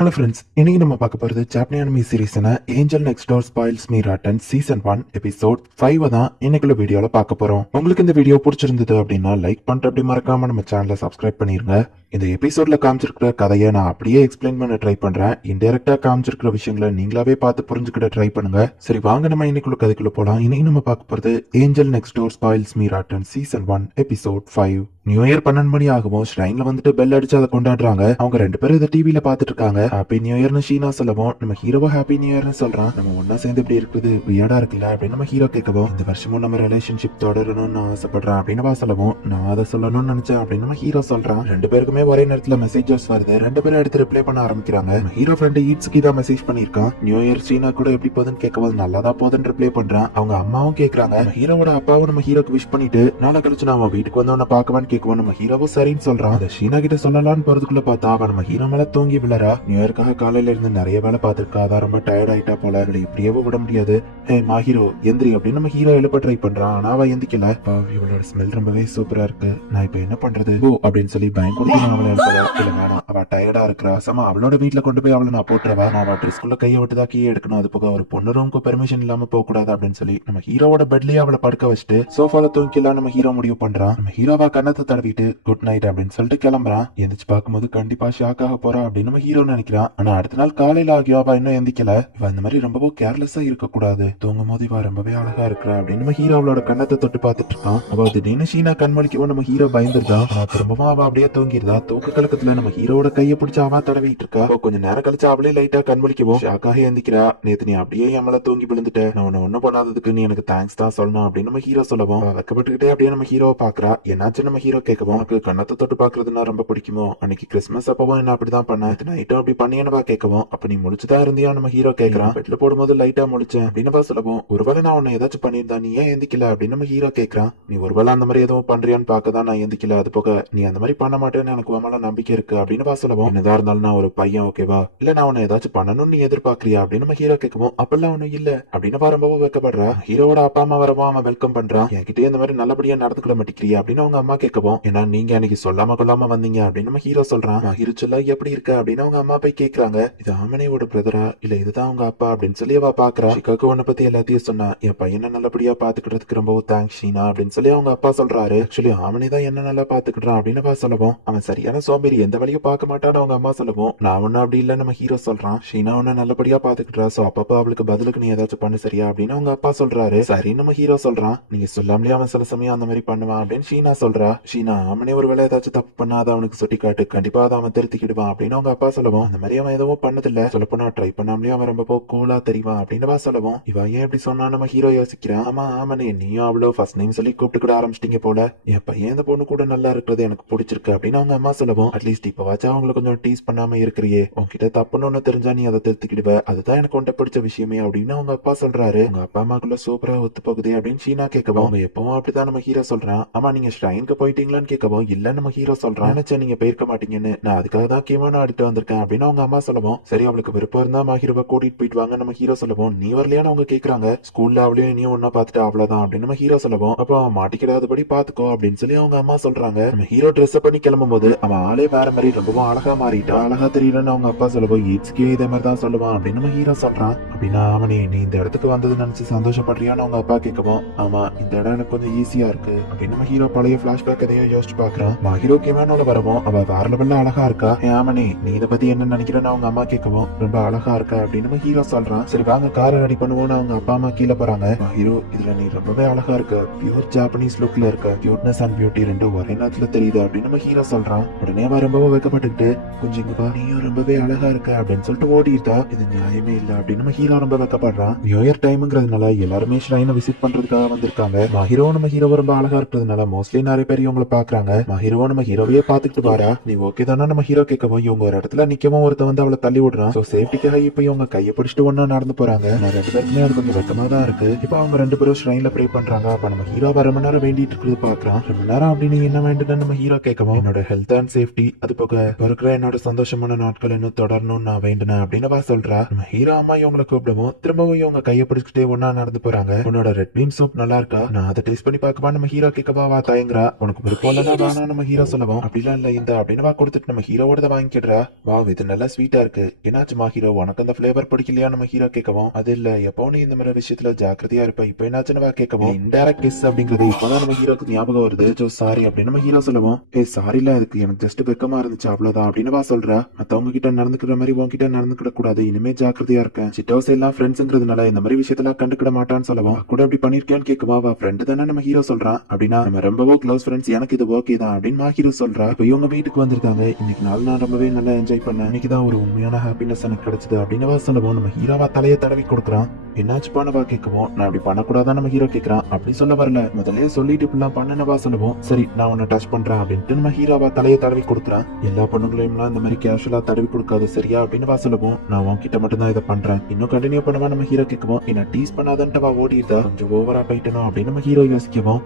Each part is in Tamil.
ஹலோ ஃப்ரெண்ட்ஸ், இன்னைக்கு நம்ம பார்க்க போகிறது ஜாப்பனீஸ் அனிமி சீரிஸான angel next door spoils me rotten season 1 episode 5 தான் இன்னைக்குள்ள வீடியோவில் பார்க்க போகிறோம். உங்களுக்கு இந்த வீடியோ பிடிச்சிருந்தது அப்படின்னா லைக் பண்ணிட்டு அப்படி மறக்காம நம்ம சேனலை சப்ஸ்கிரைப் பண்ணிருங்க. இந்த எபிசோட்ல காமிச்சிருக்கிற கதையை நான் அப்படியே எக்ஸ்பிளைன் பண்ண ட்ரை பண்றேன். இன்டெரக்டா காமிச்சிருக்கிற விஷயங்களை நீங்களாவே பார்த்து புரிஞ்சுக்கிட்ட ட்ரை பண்ணுங்க. சரி, வாங்க நம்ம இன்னைக்குள்ள கதைக்குள்ள போலாம். இன்னைக்கு நம்ம பார்க்க போறது angel next door spoils me rotten season 1 episode 5. New year 12 மணி ஆகும். ஷ்ரைன்ல வந்துட்டு பெல் அடிச்சு அதை கொண்டாடுறாங்க. அவங்க ரெண்டு பேரும் இதை டிவில பாத்துட்டு இருக்காங்க. ஹாப்பி நியூ இயர்னு ஷீனா சொல்லவும் நம்ம ஹீரோவா ஹாப்பி நியூ இயர்னு சொல்றான். நம்ம ஒன்னா சேர்ந்து இப்படி இருக்குது வியர்டா இருக்குல்ல அப்படின்னு நம்ம ஹீரோ கேட்கவும், இந்த வருஷமும் நம்ம ரிலேஷன்ஷிப் தொடரணும்னு ஆசைப்படுறேன் அப்படின்னு சொல்லவும், நான் அதை சொல்லணும்னு நினைச்சேன் அப்படின்னு நம்ம ஹீரோ சொல்றான். ரெண்டு பேருக்குமே ஒரே நேரத்துல மெசேஜஸ் வருது. ரெண்டு பேரும் எடுத்து ரிப்ளை பண்ண ஆரம்பிக்கிறாங்க. ஹீரோ ஃப்ரெண்ட் ஈட்ஸ்க்கு தான் மெசேஜ் பண்ணிருக்கான். நியூ இயர் ஷீனா கூட எப்படி போகுதுன்னு கேட்கவும் நல்லாதான் போகுதுன்னு ரிப்ளை பண்றான். அவங்க அம்மாவும் கேக்குறாங்க. ஹீரோவோட அப்பாவும் நம்ம ஹீரோக்கு விஷ் பண்ணிட்டு நாளை கழிச்சு நான் வீட்டுக்கு வந்து உன்னை பார்க்கவான்னு கேட்கவும் நம்ம ஹீரோவும் சரின்னு சொல்றான். அதை ஷீனா கிட்ட சொல்லலாம்னு போறதுக்குள்ள பார்த்தா அவன் நம்ம ஹீரோ மேல தூங்கி விழறா. நியூ இயர்க்காக காலையில இருந்து நிறைய வேலை பார்த்திருக்கா. அதான் ரொம்ப டயர்ட் ஆயிட்டா போல. இப்படியே விட முடியாது. ஹே மா ஹீரோ எந்திரி அப்படின்னு நம்ம ஹீரோ எழுப்ப ட்ரை பண்றான். ஆனா அவ எந்திக்கல. இவளோட ஸ்மெல் ரொம்பவே சூப்பரா இருக்கு. நான் இப்ப என்ன பண்றது அப்படின்னு சொல்லி பயம் கொடுத்து அவளை எழுப்பல. இல்ல வேணாம், அவ டயர்டா இருக்கிறா. சமா அவளோட வீட்டுல கொண்டு போய் அவளை நான் போட்டுறவா. நான் அவ ட்ரெஸ்குள்ள கையை விட்டுதான் கீழே எடுக்கணும். அது போக ஒரு பொண்ணு ரூமுக்கு பெர்மிஷன் இல்லாம போக கூடாது அப்படின்னு சொல்லி நம்ம ஹீரோவோட பெட்லயே அவளை படுக்க வச்சுட்டு சோஃபால தூங்கிக்கலாம் நம்ம ஹீரோ முடிவு பண்றான். நம்ம ஹீரோவா கண்ணத்தை தடவிட்டு குட் நைட் அப்படின்னு சொல்லிட்டு கிளம்புறான். எந்திரிச்சு பார்க்கும்போது கண்டிப்பா ஷாக் ஆக போறா அப்படின்னு நம்ம ஹீரோ நினைக்கிறான். ஆனா அடுத்த நாள் காலையில ஆகியோ அவ இன்னும் எந்திக்கல. இவ இந்த மாதிரி ரொம்பவும் கேர்லெஸ்ஸா இருக்க கூடாது. தூங்கும் போது இவ ரொம்பவே அழகா இருக்கிறா அப்படின்னு நம்ம ஹீரோ அவளோட கண்ணத்தை தொட்டு பார்த்துட்டு இருக்கான். அவ திடீர்னு ஷீனா கண்மொழிக்கவும் நம்ம ஹீரோ பயந்துருதான். ஆனா திரும்பவும் அவ அப்படியே தூங்கிருந்தா. தூக்க கலக்கத்துல நம்ம ஹீரோட கையை பிடிச்சு அவ தடவிட்டு இருக்கா. கொஞ்ச நேரம் கழிச்சு அவளே லைட்டா கண்மொழிக்கவும் ஷாக்காக எந்திக்கிறா. நேத்து நீ அப்படியே எம்மல தூங்கி விழுந்துட்ட. நான் உன்ன ஒன்னும் பண்ணாததுக்கு நீ எனக்கு தேங்க்ஸ் தான் சொல்லணும் அப்படின்னு நம்ம ஹீரோ சொல்லவும் வெக்கப்பட்டுக்கிட்டே அப்படியே நம்ம ஹீரோவை பாக்குறா. என்னாச்சு நம்ம ஹீரோ கேட்கவும், உனக்கு கண்ணத்தை தொட்டு பாக்குறதுன்னா ரொம்ப பிடிக்குமோ? அன்னைக்கு கிறிஸ்மஸ் அப்பவும் என்ன அப்படிதான் பண்ணேன். நைட்டும் அப்படி பண்ணியனவா கேட்கவும், அப்ப நீ முழிச்சுதான் இருந்தியா நம்ம ஹீரோ கேட்கறான். பெட்ல போடும்போது லைட்டா முழிச்சேன் அப்படின்னு சொல்லவும், ஒருவேளை நான் உன்னை ஏதாச்சும் பண்ணிருந்தா நீ ஏன் எந்திக்கல அப்படின்னு நம்ம ஹீரோ கேட்கறான். நீ ஒருவேளை அந்த மாதிரி எதுவும் பண்றியான்னு பாக்கதான் நான் எந்திக்கல. அது போக நீ அந்த மாதிரி பண்ண மாட்டேன்னு எனக்கு உன் நம்பிக்கை இருக்கு அப்படின்னு சொல்லவும், என்னதான் இருந்தாலும் நான் ஒரு பையன், ஓகேவா? இல்ல நான் உன்னை ஏதாச்சும் பண்ணணும்னு நீ எதிர்பார்க்கறியா அப்படின்னு நம்ம ஹீரோ கேட்கவும், அப்பெல்லாம் ஒண்ணும் இல்ல அப்படின்னு ரொம்பவும் வைக்கப்படுறா. ஹீரோட அப்பா அம்மா வரவும் அவன் வெல்கம் பண்றான். என்கிட்ட இந்த மாதிரி நல்லபடியா நடந்துக்கிட மாட்டேங்கிறியா அப்படின்னு அவங்க அம்மா கேட்கவும், ஏன்னா நீங்க அன்னைக்கு சொல்லாம கொள்ளாம வந்தீங்க அப்படின்னு நம்ம ஹீரோ சொல்றான். ஹீரோ சொல்ல எப்படி இருக்க அப்படின்னு அவங்க அம்மா போய் கேக்குறாங்க. இது ஆமனையோட பிரதரா இல்ல இதுதான் அவங்க அப்பா அப்படின்னு சொல்லி அவ பாக்குறா. சிக்காக்கு உன்னை பத்தி எல்லாத்தையும் சொன்னா. என் பையனை நல்லபடியா பாத்துக்கிட்டதுக்கு ரொம்பவும் தேங்க்ஸ் ஷீனா அப்படின்னு சொல்லி அவங்க அப்பா சொல்றாரு. ஆக்சுவலி ஆமனை தான் என்ன நல்லா பாத்துக்கிட்டான் அப்படின்னு சொல்லவும், அவன் சரியான சோம்பேறி, எந்த வழியும் பார்க்க மாட்டான்னு அவங்க அம்மா சொல்லவும், நான் ஒன்னும் அப்படி இல்ல நம்ம ஹீரோ சொல்றான். ஷீனா உன்ன நல்லபடியா பாத்துக்கிட்டா. சோ அப்பப்ப அவளுக்கு பதிலுக்கு நீ ஏதாச்சும் பண்ணு சரியா அப்படின்னு அவங்க அப்பா சொல்றாரு. சரி நம்ம ஹீரோ சொல்றான். நீங்க சொல்லாமலே அவன் சில சமயம் அந்த மாதிரி பண்ணுவான் அப்படின்னு ஷீனா சொல்றா. ஷீனா அவனே ஒரு வேலை ஏதாச்சும் தப்பு பண்ணாத அவனுக்கு சுட்டி காட்டு, கண்டிப்பா அதை அவன் திருத்திக்கிடுவான் அப்படின்னு அவங்க அப்பா சொல்லவும், அந்த மாதிரி அவன் எதுவும் பண்ணதில்ல, சொல்லப்போனா ட்ரை பண்ணாமலே அவன் ரொம்ப கூலா தெரிவான் அப்படின்னு சொல்லவும், இவ ஏன் இப்படி சொன்னா நம்ம ஹீரோ யோசிக்கிறான். ஆமா ஆமனே, நீயும் அவ்வளோ ஃபர்ஸ்ட் நேம் சொல்லி கூப்பிட்டு கூட ஆரம்பிச்சிட்டீங்க போல. என் பையன் இந்த பொண்ணு கூட நல்லா இருக்கிறது எனக்கு பிடிச்சிருக்கு அப்படின்னு அவங்க அம்மா சொல்லவும், அட்லீஸ்ட் இப்ப வாச்சா அவங்களை கொஞ்சம் டீஸ் பண்ணாம இருக்கிறியே, உன்கிட்ட தப்புன்னு ஒண்ணு தெரிஞ்சா நீ அதை திருத்திக்கிடுவ, அதுதான் எனக்கு கொண்ட பிடிச்ச விஷயமே அப்படின்னு அவங்க அப்பா சொல்றாரு. உங்க அப்பா அம்மாக்குள்ள சூப்பரா ஒத்து போகுது அப்படின்னு ஷீனா கேட்கவும், அவங்க எப்பவும் அப்படிதான் நம்ம ஹீரோ சொல்றான். ஆமா நீங்க ஷ்ரைனுக்கு போயிட்டீங்களான்னு கேட்கவும், இல்ல நம்ம ஹீரோ சொல்றான். நினைச்சேன் நீங்க போயிருக்க மாட்டீங்கன்னு, நான் அதுக்காக தான் கீமான ஆடிட்டு வந்திருக்கேன் அப்படின்னு அவங்க அம்மா சொல்லவும், சரி அவளுக்கு விருப்பம் இருந்தா மாஹிரோவை கூட்டிட்டு போயிட்டு வாங்க நம்ம ஹீரோ சொல்லவும், நீ வரலையான்னு அவங்க கேக்குறாங்க. ஸ்கூல்ல அவளையும் நீ ஒன்னா பாத்துட்டு அவ்வளவுதான் அப்படின்னு நம்ம ஹீரோ சொல்லவும், அப்ப அவன் மாட்டிக்கிடாதபடி பாத்துக்கோ அப்படின்னு சொல்லி அவங்க அம்மா சொல்றாங்க. நம்ம ஹீரோ ட்ரெஸ் பண்ணி கிளம்பும் போது அவன் ஆளே வேற மாதிரி ரொம்பவும் அழகா மாறிட்டான். அழகா தெரியலன்னு அவங்க அப்பா சொல்லவும், ஈட்ஸ்கே இதே மாதிரி தான் சொல்லுவான் அப்படின்னு நம்ம ஹீரோ சொல்றான். அப்படின்னா அவனே நீ இந்த இடத்துக்கு வந்தது நினைச்சு சந்தோஷப்படுறியான்னு அவங்க அப்பா கேட்கவும், ஆமா இந்த இடம் எனக்கு கொஞ்சம் ஈஸியா இருக்கு அப்படின்னு நம்ம ஹீரோ பழைய பிளாஷ்பேக் எதையும் யோசிச்சு பாக்குறான். ஹீரோ கேமனோட வரவும் அவ வேற லெவல்ல அழகா இருக்கா. ஆமனே நீ இதை பத்தி என்ன நினைக்கிறேன்னு அவங்க அம்மா கேட்கவும், ரொம்ப அழகா இருக்கா அப்படின்னு நம்ம ஹீரோ சொல்றான். சரி வாங்க காரை ரெடி பண்ணுவோம்னு அவங்க அப்பா அம்மா கீழே போறாங்க. ஹீரோ இதுல நீ ரொம்பவே அழகா இருக்க, பியூர் ஜாப்பனீஸ் லுக்ல இருக்க, கியூட்னஸ் அண்ட் பியூட்டி ரெண்டும் ஒரே நேரத்துல தெரியுது அப்படின்னு நம்ம ஹீரோ சொல்றான். உடனே அவ ரொம்பவே வைக்கப்பட்டுக்கிட்டு, கொஞ்சம் இங்க வா, நீயும் ரொம்பவே அழகா இருக்க அப்படின்னு சொல்லிட்டு ஓடிட்டா. இது நியாயமே இல்ல அப்படின்னு நம்ம ஹீரோ ரொம்ப வைக்கப்படுறான். நியூ இயர் டைம்ங்கிறதுனால எல்லாருமே ஷ்ரைனை விசிட் பண்றதுக்காக வந்திருக்காங்க. ஹீரோ நம்ம ஹீரோ ரொம்ப அழகா இருக்கிறதுனால மோஸ்ட்லி நிறைய பேர் இவங்களை பாக்குறாங்க. ஹீரோ நம்ம ஹீரோவையே பாத்துக்கிட்டு வாரா. நீ ஓகே தானே நம்ம ஹீரோ கேட்கவும், இவங்க ஒரு இடத்துல நிக்கவும் ஒருத்த வந்து அவளை தள்ளி விடுறான். சோ சேஃப்டிக்காக இப்ப இவங்க கையை பிடிச்சிட்டு ஒன்னா நடந்து போறாங்க. நான் ரெண்டு பேருக்குமே அது கொஞ்சம் வெக்கமா தான் இருக்கு. இப்ப அவங்க ரெண்டு பேரும் ஷ்ரைன்ல ப்ரே பண்றாங்க. அப்ப நம்ம ஹீரோ ரொம்ப நேரம் வேண்டிட்டு இருக்கிறது பாக்குறான். ரொம்ப நேரம் அப்படின்னு என்ன வேண்டுன்னு நம்ம ஹீரோ கேட்கவும், என்னோட ஹெல்த் ஹெல்த் அண்ட் சேஃப்டி அது போக இப்ப இருக்கிற என்னோட சந்தோஷமான நாட்கள் இன்னும் தொடரணும்னு நான் வேண்டுனேன் அப்படின்னு வா சொல்றா. நம்ம ஹீரோ அம்மா இவங்களை கூப்பிடவும் திரும்பவும் இவங்க கையை பிடிச்சிட்டே ஒன்னா நடந்து போறாங்க. உன்னோட ரெட் பீன் சூப் நல்லா இருக்கா, நான் அதை டேஸ்ட் பண்ணி பார்க்கவா நம்ம ஹீரோ கேட்கவா வா தயங்குறா. உனக்கு விருப்பம் இல்லைன்னா வேணா நம்ம ஹீரோ சொல்லவும் அப்படிலாம் இல்ல இந்த அப்படின்னு வா கொடுத்துட்டு நம்ம ஹீரோவோட வாங்கிடுறா. வா இது நல்லா ஸ்வீட்டா இருக்கு, என்னாச்சுமா ஹீரோ உனக்கு அந்த பிளேவர் பிடிக்கலையா நம்ம ஹீரோ கேட்கவும் அது இல்ல எப்போ நீ இந்த மாதிரி விஷயத்துல ஜாக்கிரதையா இருப்ப இப்ப என்னாச்சுன்னு வா கேட்கவும் இன்டைரக்ட் கிஸ் அப்படிங்கறது இப்பதான் நம்ம ஹீரோக்கு ஞாபகம் வருது. சாரி அப்படின்னு நம்ம ஹீரோ சொல்லுவோம். சாரில அதுக்கு எனக்கு ஜஸ்ட் வெக்கமா இருந்துச்சு அவ்வளவுதான் அப்படின்னு வா சொல்றா. மத்தவங்க கிட்ட நடந்துக்கிற மாதிரி உன்கிட்ட நடந்துக்கிட கூடாது, இனிமே ஜாக்கிரதையா இருக்கேன். சிட்டோஸ் எல்லாம் ஃப்ரெண்ட்ஸ்ங்கிறதுனால இந்த மாதிரி விஷயத்தெல்லாம் கண்டுக்கிட மாட்டான்னு சொல்லவும் கூட அப்படி பண்ணிருக்கேன்னு கேட்குவா. வா ஃப்ரெண்டு தானே நம்ம ஹீரோ சொல்றான். அப்படின்னா நம்ம ரொம்பவோ க்ளோஸ் ஃப்ரெண்ட்ஸ், எனக்கு இது ஓகே தான் அப்படின்னு ஹீரோ சொல்றா. இப்ப இவங்க வீட்டுக்கு வந்திருக்காங்க. இன்னைக்கு நாள் நான் ரொம்பவே நல்லா என்ஜாய் பண்ணேன், இன்னைக்கு தான் ஒரு உண்மையான ஹாப்பினஸ் எனக்கு கிடைச்சது அப்படின்னு வா சொல்லவும் நம்ம ஹீரோவா தலையை தடவி கொடுக்குறான். என்னாச்சு பண்ணவா கேட்கவும் நான் அப்படி பண்ணக்கூடாதான் நம்ம ஹீரோ கேட்கறான். அப்படி சொல்ல வரல, முதல்ல சொல்லிட்டு இப்படிலாம் பண்ணனவா சொல்லுவோம். சரி நான் உன்னை டச் பண்றேன் அப்படின்ட்டு நம்ம ஹீரோவா தலையை தடவி கொடுக்குறான். எல்லா பொண்ணுங்களையும் இந்த மாதிரி கேஷுவலா தடவி கொடுக்காது சரியா அப்படின்னு வா சொல்லுவோம். நான் உன்கிட்ட மட்டும் தான் இதை பண்றேன், இன்னும் கண்டினியூ பண்ணவா நம்ம ஹீரோ கேட்கவும் என்ன டீஸ் பண்ணாதன்ட்டு வா ஓடிட்டா கொஞ்சம் ஓவரா போயிட்டணும் அப்படின்னு நம்ம ஹீரோ யோசிக்கவும்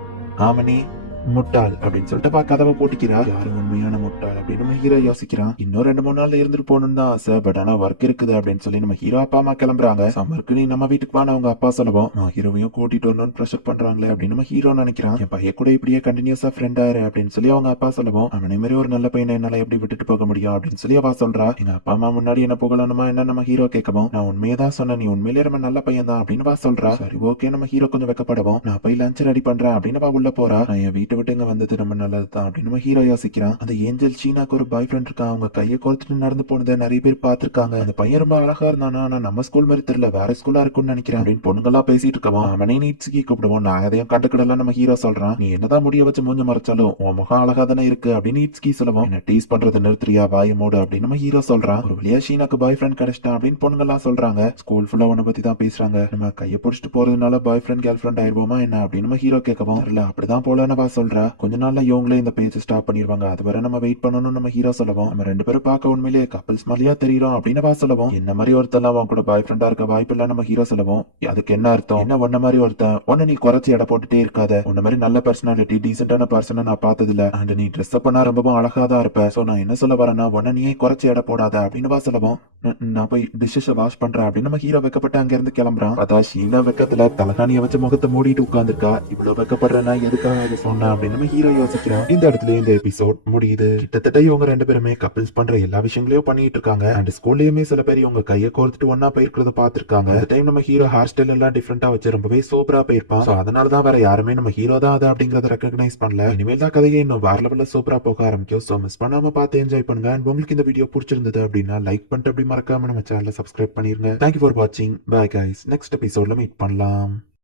ஆமனி முட்டாள் அப்படின்னு சொல்லிட்டு கதவை போட்டுக்கிறா. யாரு உண்மையான முட்டாள் அப்படின்னு நம்ம ஹீரோ யோசிக்கிறான். இன்னும் 2-3 நாள்ல இருந்துட்டு போகணும்னு தான் ஆசை, பட் ஆனா ஒர்க் இருக்குது அப்படின்னு சொல்லி நம்ம ஹீரோ அப்பா அம்மா கிளம்புறாங்க. சம்மருக்கு நீ நம்ம வீட்டுக்கு வான்னு அவங்க அப்பா சொல்லவும் நான் ஹீரோவையும் கூட்டிட்டு வரணும்னு ப்ரெஷர் பண்றாங்களே அப்படின்னு நம்ம ஹீரோ நினைக்கிறான். என் பையன் கூட இப்படியே கண்டினியூஸா ஃப்ரெண்ட் ஆயிரு அப்படின்னு சொல்லி அவங்க அப்பா சொல்லவும் அவனை மாதிரி ஒரு நல்ல பையனை என்னால எப்படி விட்டுட்டு போக முடியும் அப்படின்னு சொல்லி அவ சொல்றா. எங்க அப்பா அம்மா முன்னாடி என்ன புகழணுமா என்ன நம்ம ஹீரோ கேட்கவும் நான் உண்மையே தான் சொன்னேன், நீ உண்மையிலே ரொம்ப நல்ல பையன் தான் அப்படின்னு வா சொல்றா. சரி ஓகே நம்ம ஹீரோ கொஞ்சம் வெக்கப்படவும் நான் போய் லஞ்ச் ரெடி பண்றேன் அப்படின்னு வா உள்ள போறா. நான் என் வீட்டை விட்டு இங்க வந்தது ரொம்ப நல்லதுதான் அப்படின்னு நம்ம ஹீரோ யோசிக்கிறான். அந்த ஏஞ்சல் சீனாக்கு ஒரு பாய் ஃப்ரெண்ட் இருக்கான், அவங்க கையை கோர்த்துட்டு நடந்து போனதை நிறைய பேர் பாத்துருக்காங்க. அந்த பையன் ரொம்ப அழகா இருந்தானா, ஆனா நம்ம ஸ்கூல் மாதிரி தெரியல, வேற ஸ்கூலா இருக்கும்னு நினைக்கிறேன் அப்படின்னு பொண்ணுங்களா பேசிட்டு இருக்கவும் அவனே நீட்ஸ்கி கூப்பிடுவோம். நான் அதையும் கண்டுக்கிடலாம் நம்ம ஹீரோ சொல்றான். நீ என்னதான் முடிய வச்சு மூஞ்ச மறைச்சாலும் உன் முகம் அழகா தானே இருக்கு அப்படின்னு நீட்ஸ்கி சொல்லுவோம். என்ன டீஸ் பண்றது நிறுத்துறியா வாய மூடு அப்படின்னு நம்ம ஹீரோ சொல்றான். ஒரு வழியா ஷீனாக்கு பாய் ஃப்ரெண்ட் கிடைச்சிட்டான் அப்படின்னு பொண்ணுங்களா சொல்றாங்க. ஸ்கூல் ஃபுல்லா உன்னை பத்தி தான் பேசுறாங்க, நம்ம கையை பிடிச்சிட்டு போறதுனால பாய் ஃப்ரெண்ட் கேர்ள் ஃப்ரெண்ட் ஆயிருவோமா என்ன அப்படின்னு நம்ம ஹீரோ கேட்கவும் இல்ல அப்படிதான் போலன்னு வா சொல்றா. கொஞ்ச நாள்ல இவங்களே இந்த பேஜ் ஸ்டாப் பண்ணிடுவாங்க, அது வரை நம்ம வெயிட் பண்ணணும் நம்ம ஹீரோ சொல்லவும் நம்ம 2 பேரும் பார்க்க உண்மையிலேயே கப்பல்ஸ் மாதிரியா தெரியும் அப்படின்னு வா சொல்லவும் என்ன மாதிரி ஒருத்தெல்லாம் அவன் கூட பாய் ஃப்ரெண்டா இருக்க வாய்ப்பு இல்ல நம்ம ஹீரோ சொல்லவும் அதுக்கு என்ன அர்த்தம், என்ன ஒன்ன மாதிரி ஒருத்தன் ஒன்னு நீ குறைச்சி எடை போட்டுட்டே இருக்காத, உன்ன மாதிரி நல்ல பர்சனாலிட்டி டீசென்டான பர்சனை நான் பார்த்தது இல்ல, அண்ட் நீ ட்ரெஸ் அப் பண்ணா ரொம்பவும் அழகா தான் இருப்ப, சோ நான் என்ன சொல்ல வரேன்னா ஒன்ன நீயே குறைச்சி எடை போடாத அப்படின்னு வா சொல்லவும் நான் போய் டிஷ்ஷஸ் வாஷ் பண்றேன் அப்படின்னு நம்ம ஹீரோ வெக்கப்பட்டு அங்க இருந்து கிளம்புறான். அதான் ஷீனா வெக்கத்துல தலகாணிய வச்சு முகத்தை மூடிட்டு உட்கார்ந்துருக்கா. இவ்வளவு வெக்கப்படுறேன்னா எதுக்காக அதை சொன்னா அப்படின்னு நம்ம ஹீரோ யோசிக்கிறான். இந்த இடத்துல இந்த எபிசோட் முடியுது. கிட்டத்தட்ட இவங்க 2 பேருமே கப்பிள்ஸ் பண்ற எல்லா விஷயங்களையும் பண்ணிட்டு இருக்காங்க. அண்ட் ஸ்கூல்லயுமே சில பேர் இவங்க கையை கோர்த்துட்டு ஒன்னா போயிருக்கிறத பாத்துருக்காங்க. அந்த டைம் நம்ம ஹீரோ ஹேர் ஸ்டைல் எல்லாம் டிஃப்ரெண்டா வச்சு ரொம்பவே சூப்பரா போயிருப்பான். அதனாலதான் வேற யாருமே நம்ம ஹீரோ தான் அது அப்படிங்கறத ரெகக்னைஸ் பண்ணல. இனிமேல் தான் கதையை இன்னும் வேற லெவல்ல சூப்பரா போக ஆரம்பிக்கும். சோ மிஸ் பண்ணாம பார்த்து என்ஜாய் பண்ணுங்க. அண்ட் உங்களுக்கு இந்த வீடியோ பிடிச்சிருந்தது அப்படின்னா லைக் பண்ணிட்டு அப்படி மறக்காம நம்ம சேனலை சப்ஸ்கிரைப் பண்ணிருங்க. தேங்க்யூ ஃபார் வாட்சிங். பை கைஸ், நெக்ஸ்ட் எபிசோட்ல மீட் பண்ணலாம்.